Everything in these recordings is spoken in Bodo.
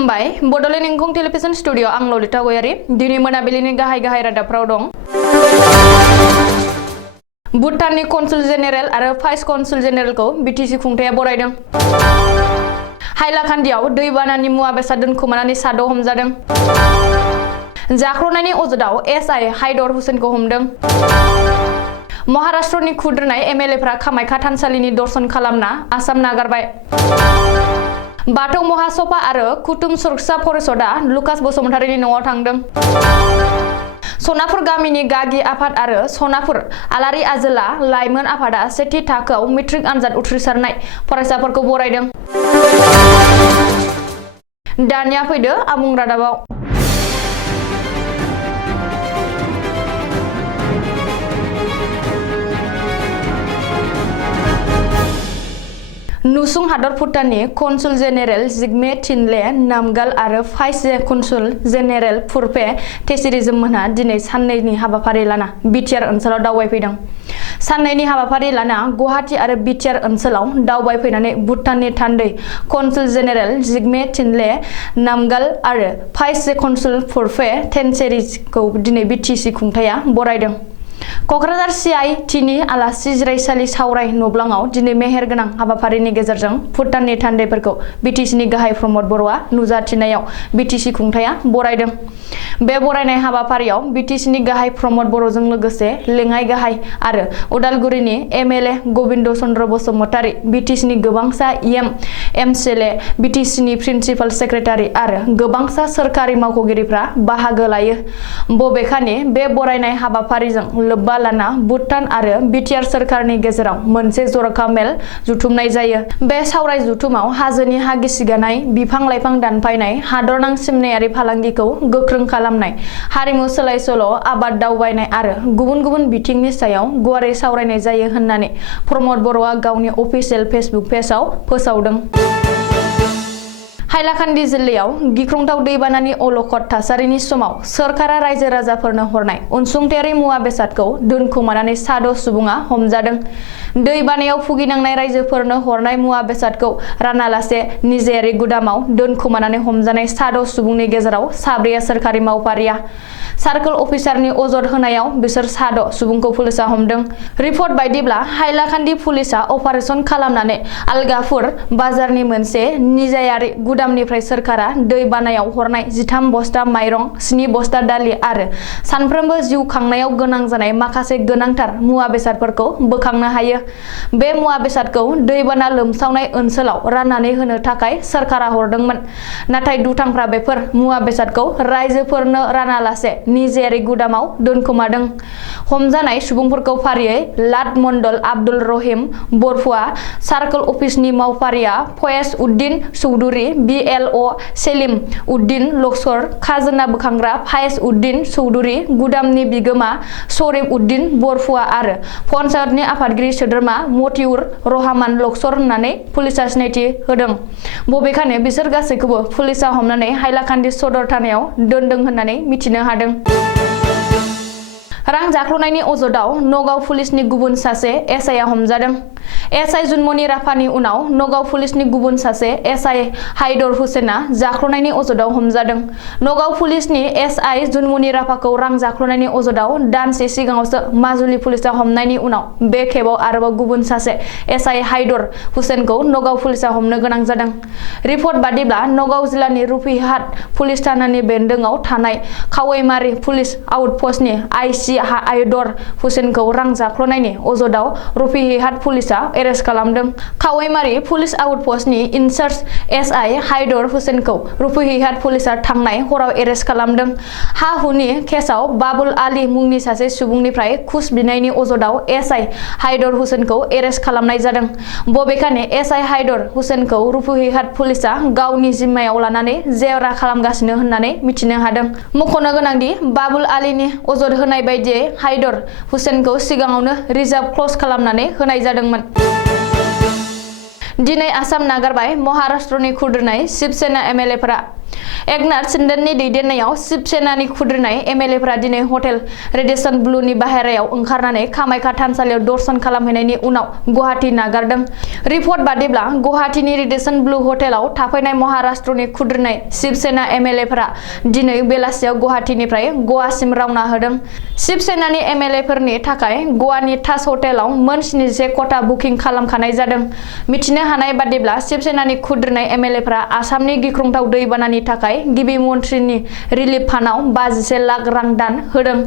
खुलुमबाय बड'लेण्ड इंखं टेलिभिजन स्टुडिअ आं ललिता गयारी दिनै मोनाबिलिनि गाहाय रादाबफोराव दं। भुटाननि कनसुल जेनेरेल आरो भाइस कनसुल जेनेरेलखौ बिटिसि खुंथाया बरायदों। हाइलाकान्दियाव दैबानानि मुवा बेसाद दोनखोमानानै साद' हमजादों। जाख्ल'नायनि अजदाव एसआइ हाइदर हुसेनखौ हमदों। महाराष्ट्रनि खुद्रिनाय एमएलएफ्रा कामाख्या थानसालिनि दर्शन खालामना आसाम नागारबाय। बाथौ महासभा आरो कुटुम सुरक्षा परिषदआ लुकास बसुमतारीनि न'आव थांदों। सनापुर गामिनि गागि आफाद आरो सनापुर आलारि आजोला लाइमोन आफादा सेथि थाखोआव मेट्रिक आनजाद उथ्रिसारनाय फरायसाफोरखौ बरायदों। दानिया फैदो आबुं रादाबाव। नुसुं हादर भुटाननि कनसुल जेनेरेल जिग्मे थिनले नामगाल आरो भाइस कनसुल जेनेरेल फुरफे तेसिरिजम मोनहा दिनै साननैनि हाबाफारि लाना बिटिआर ओनसोलाव दावबायफैदों। साननैनि हाबाफारि लाना गुवाहाटी आरो बिटिआर ओनसोलाव दावबायफैनानै भुटाननि थान्दै कनसुल जेनेरेल जिग्मे थिनले नामगाल आरो भाइस कनसुल फुरफे तेनसेरिजखौ दिनै बिटिसि खुंथाया बरायदों। कक्राझार CITनि आलासि जिरायसालि सावराय नब्लाङाव दिनै मेहेरगोनां हाबाफारिनि गेजेरजों भुटाननि थान्दैफोरखौ बिटिसिनि गाहाय प्रमद बर'आ नुजाथिनायाव बिटिसि खुंथाया बरायदों। बे बरायनाय हाबाफारियाव बिटिसिनि गाहाय प्रमद बर'जों लोगोसे लेङाइ गाहाय आरो उदालगुरिनि MLA गबिन्द चन्द्र बसुमतारी, बिटिसिनि गोबांसा MCLA, बिटिसिनि प्रिन्सिपाल सेक्रेटारि आरो गोबांसा सोरखारि मावख'गिरिफ्रा बाहागो लायो। बबेखानि बे बरायनाय हाबाफारिजों लोब्बा लाना भुटान आरो बिटिआर सोरखारनि गेजेराव मोनसे जर'खा मेल जुथुमनाय जायो। बे सावराय जुथुमाव हाजोनि हा गिसिगानाय, बिफां लाइफां दानफायनाय, हादरनां सिमनायारि फालांगिखौ गोख्रों खालामनाय, हारिमु सोलाय सोल', आबाद दावबायनाय आरो गुबुन गुबुन बिथिंनि सायाव गुवारै सावरायनाय जायो होननानै प्रमद बर'आ गावनि अफिसियेल फेसबुक पेजआव फोसावदों। हाइलाकान्दी जिल्लायाव गिख्रंथाव दैबानानि अलखद थासारिनि समाव सोरखारा रायजो राजाफोरनो हरनाय अनसुंथायारि मुवा बेसादखौ दोनखोमानानै साद' सुबुङा हमजादों। दैबानायाव भुगिनांनाय रायजोफोरनो हरनाय मुवा बेसादखौ रानालासे निजायारि गुदामाव दोनखोमानानै हमजानाय साद' सुबुंनि गेजेराव साब्रैया सोरखारि मावफारिया। सार्कोल अफिसारनि अजद होनायाव बिसोर साद' सुबुंखौ पुलिसा हमदों। रिपर्ट बायदिब्ला हाइलाकान्दी पुलिसा अपारेशन खालामनानै आलगापुर बाजारनि मोनसे निजायारि गुदामनिफ्राय सोरखारा दै बानायाव हरनाय 13 बस्ता माइरं, 7 बस्ता दालि आरो सानफ्रोमबो जिउ खांनायाव गोनां जानाय माखासे गोनांथार मुवा बेसादफोरखौ बोखांनो हायो। बे मुवा बेसादखौ दैबाना लोमसावनाय ओनसोलाव राननानै होनो थाखाय सोरखारा हरदोंमोन। नाथाय दुथांफ्रा बेफोर मुवा बेसादखौ रायजोफोरनो रानालासे निजायारि गुदामाव दोनखोमादों। हमजानाय सुबुंफोरखौ फारियै लाट मण्डल आब्दुल रहिम बरफुआ, सार्कोल अफिसनि मावफारिया फयाज उद्दिन चौधुरी, BLO सेलिम उद्दिन लस्कर, खाजोना बोखांग्रा फायज उद्दिन चौधुरी, गुदामनि बिगोमा शरीफ उद्दिन बरफुआ आरो पन्चायतनि आफादगिरि सोद्रोमा मतिउर रहमान लस्कर होननानै पुलिसा सिनायथि होदों। बबेखानि बिसोर गासैखौबो पुलिसा हमनानै हाइलाकान्दी सदर थानायाव दोनदों होननानै मिथिनो हादों। रां जाख्ल'नायनि अजदाव नगाव पुलिसनि गुबुन सासे SI हमजादों। SI जुनमनि राफानि उनाव नगाव पुलिसनि गुबुन सासे SI हाइदर हुसेना जाख्ल'नायनि अजदाव हमजादों। नगाव पुलिसनि SI जुनमनि राफाखौ रां जाख्ल'नायनि अजदाव दानसे सिगाङावसो माजुलि पुलिसा हमनायनि उनाव बे खेबाव आरोबाव गुबुन सासे SI हाइदर हुसेनखौ नगाव पुलिसा हमनो गोनां जादों। रिपर्ट बादिब्ला नगाव जिल्लानि रुफिहाट पुलिस थानानि बेन्दोङाव थानाय खावैमारि पुलिस आउटपस्टनि IC हाइदर हुसेनखौ रां जाख्ल'नायनि अजदाव रुफिहाट पुलिसा एरेस्ट खालामदों। खावैमारि पुलिस आउटपस्टनि इनचार्ज SI हाइदर हुसेनखौ रुफिहाट पुलिसा थांनाय हराव एरेस्ट खालामदों। हा-हुनि केसाव बाबुल आली मुंनि सासे सुबुंनिफ्राय घुस बिनायनि अजदाव SI हाइदर हुसेनखौ एरेस्ट खालामनाय जादों। बबेखानि SI हाइदर हुसेनखौ रुफिहाट पुलिसा गावनि जिम्मायाव लानानै जेरा खालामगासिनो होननानै मिथिनो हादों। मख'नो गोनांदि बाबुल आलीनि अजद होनाय बायदियै हाइदर हुसेनखौ सिगाङावनो रिजार्भ क्लज खालामनानै होनाय जादोंमोन। दिनै आसाम नागारबाय महाराष्ट्रनि खुद्रिनाय शिवसेना MLAफोरा। एकनाथ शिंदेनि दैदेननायाव शिवसेनानि खुद्रिनाय एमएलएफोरा दिनै हटेल रेडिसन ब्लुनि बाहेरायाव ओंखारनानै कामाख्या थानसालियाव दर्शन खालामहैनायनि उनाव गुवाहाटी नागारदों। रिपर्ट बादिब्ला गुवाहाटीनि रेडिसन ब्लु हटेलाव थाफैनाय महाराष्ट्रनि खुद्रिनाय शिवसेना एमएलएफोरा दिनै बेलासियाव गुवाहाटीनिफ्राय गवासिम रावना होदों। शिवसेनानि एमएलएफोरनि थाखाय गवानि ताज हटेलाव मोन 70 खथा बुकिं खालामखानाय जादों। मिथिनो हानाय बादिब्ला शिवसेनानि खुद्रिनाय एमएलएफोरा आसामनि गिख्रंथाव दैबानानि थाखाय गिबि मन्थ्रिनि रिलिफ फान्डआव 52 लाख रां दान होदों।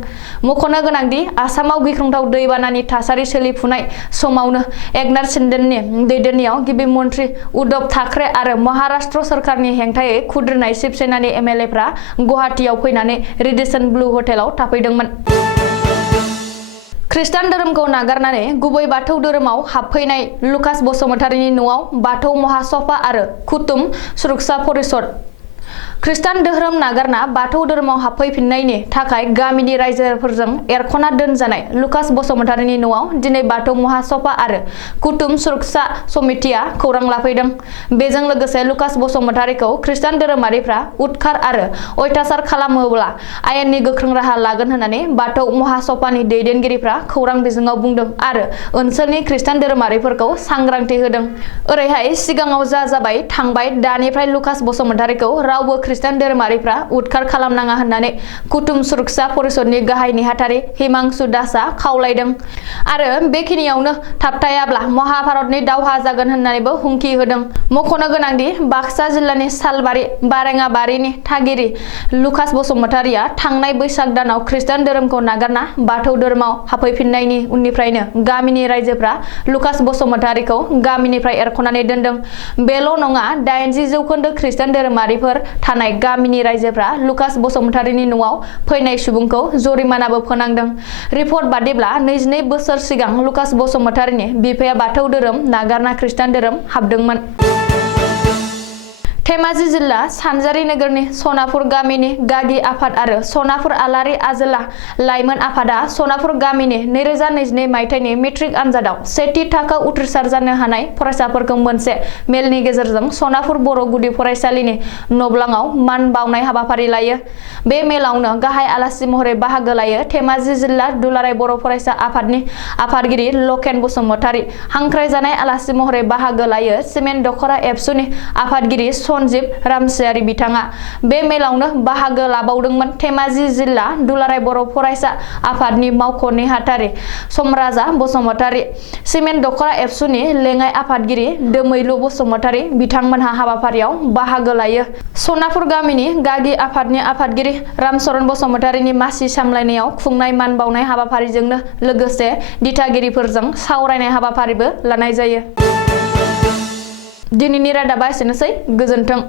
मख'नो गोनांदि आसामाव गिख्रंथाव दैबानानि थासारि सोलिफुनाय समावनो एकनाथ शिंदेनि दैदेननायाव गिबि मन्थ्रि उद्धव ठाकरे आरो महाराष्ट्र सरकारनि हेंथायै खुद्रिनाय शिवसेनानि एमएलएफोरा गुवाहाटीयाव फैनानै रेडिसन ब्लु हटेलाव थाफैदोंमोन। खृष्टान धोरोमखौ नागारनानै गुबै बाथौ धोरोमाव हाबफैनाय लुकास बसुमतारीनि न'आव बाथौ महासभा आरो कुटुम सुरक्षा परिषद। खृष्टान धोरोम नागारना बाथौ धोरोमाव हाबफैफिननायनि थाखाय गामिनि रायजोफोरजों एरख'ना दोनजानाय लुकास बसुमतारीनि न'आव दिनै बाथौ महासभा आरो कुटुम सुरक्षा समितिया खौरां लाफैदों। बेजों लोगोसे लुकास बसुमतारीखौ खृष्टान धोरोमारिफ्रा उदखार आरो अयथासार खालामोब्ला आयेननि गोख्रों राहा लागोन होननानै बाथौ महासभानि दैदेनगिरिफ्रा खौरां बिजोङाव बुंदों आरो ओनसोलनि खृष्टान धोरोमारिफोरखौ सांग्रांथि होदों। ओरैहाय सिगाङाव जाबाय थांबाय दानिफ्राय लुकास बसुमतारीखौ रावबो खृष्टान धोरोमारिफ्रा उदखार खालामनाङा होननानै कुटुम सुरक्षा परिषदनि गाहाय नेहाथारि हिमांशु दासआ खावलायदों आरो बेखिनियावनो थाबथायाब्ला महाभारतनि दावहा जागोन होननानैबो हुमखि होदों। मख'नो गोनांदि बाक्सा जिल्लानि सालबारि बारेङाबारिनि थागिरि लुकास बसुमतारीया थांनाय बैसाग दानाव खृष्टान धोरोमखौ नागारना बाथौ धोरोमाव हाबफैफिननायनि उननिफ्रायनो गामिनि रायजोफ्रा लुकास बसुमतारीखौ गामिनिफ्राय एरख'नानै दोनदों। बेल' नङा 80% खृष्टान धोरोमारिफोर थानाय गामिनि रायजोफ्रा लुकास बसुमतारीनि न'आव फैनाय सुबुंखौ जरिमानाबो फोनांदों। रिपर्ट बादिब्ला 22 बोसोर सिगां लुकास बसुमतारीनि बिफाया बाथौ धोरोम नागारना खृष्टान धोरोम हाबदोंमोन। धेमाजि जिल्ला सानजारि नोगोरनि सनापुर गामिनि गागि आफाद आरो सनापुर आलारि आजोला लाइमोन आफादा सनापुर गामिनि 2022 मायथाइनि मेट्रिक आनजादाव सेथि थाखो उथ्रिसार जानो हानाय फरायसाफोरखौ मोनसे मेलनि गेजेरजों सनापुर बर' गुदि फरायसालिनि नब्लाङाव मान बावनाय हाबाफारि लायो। बे मेलावनो गाहाय आलासि महरै बाहागो लायो धेमाजि जिल्ला दुलाराय बर' फरायसा आफादनि आफादगिरि लकेन बसुमतारी। हांख्रायजानाय आलासि महरै बाहागो लायो सिमेन्ट दख'रा एबसुनि आफादगिरि सन्जीब रामसियारि बिथाङा। बे मेलावनो बाहागो लाबावदोंमोन धेमाजि जिल्ला दुलाराय बर' फरायसा आफादनि मावख' नेहाथारि समराजा बसुमतारी, सिमेन्ट दख'रा एबसुनि लेङाइ आफादगिरि दोमैलु बसुमतारी बिथांमोनहा हाबाफारियाव बाहागो लायो। सनापुर गामिनि गागि आफादनि आफादगिरि रामचरण बसुमतारीनि मासि सामलायनायाव खुंनाय मान बावनाय हाबाफारिजोंनो लोगोसे दिथागिरिफोरजों सावरायनाय हाबाफारिबो लानाय जायो। दिनैनि रादाबा एसेनोसै। गोजोन्थों।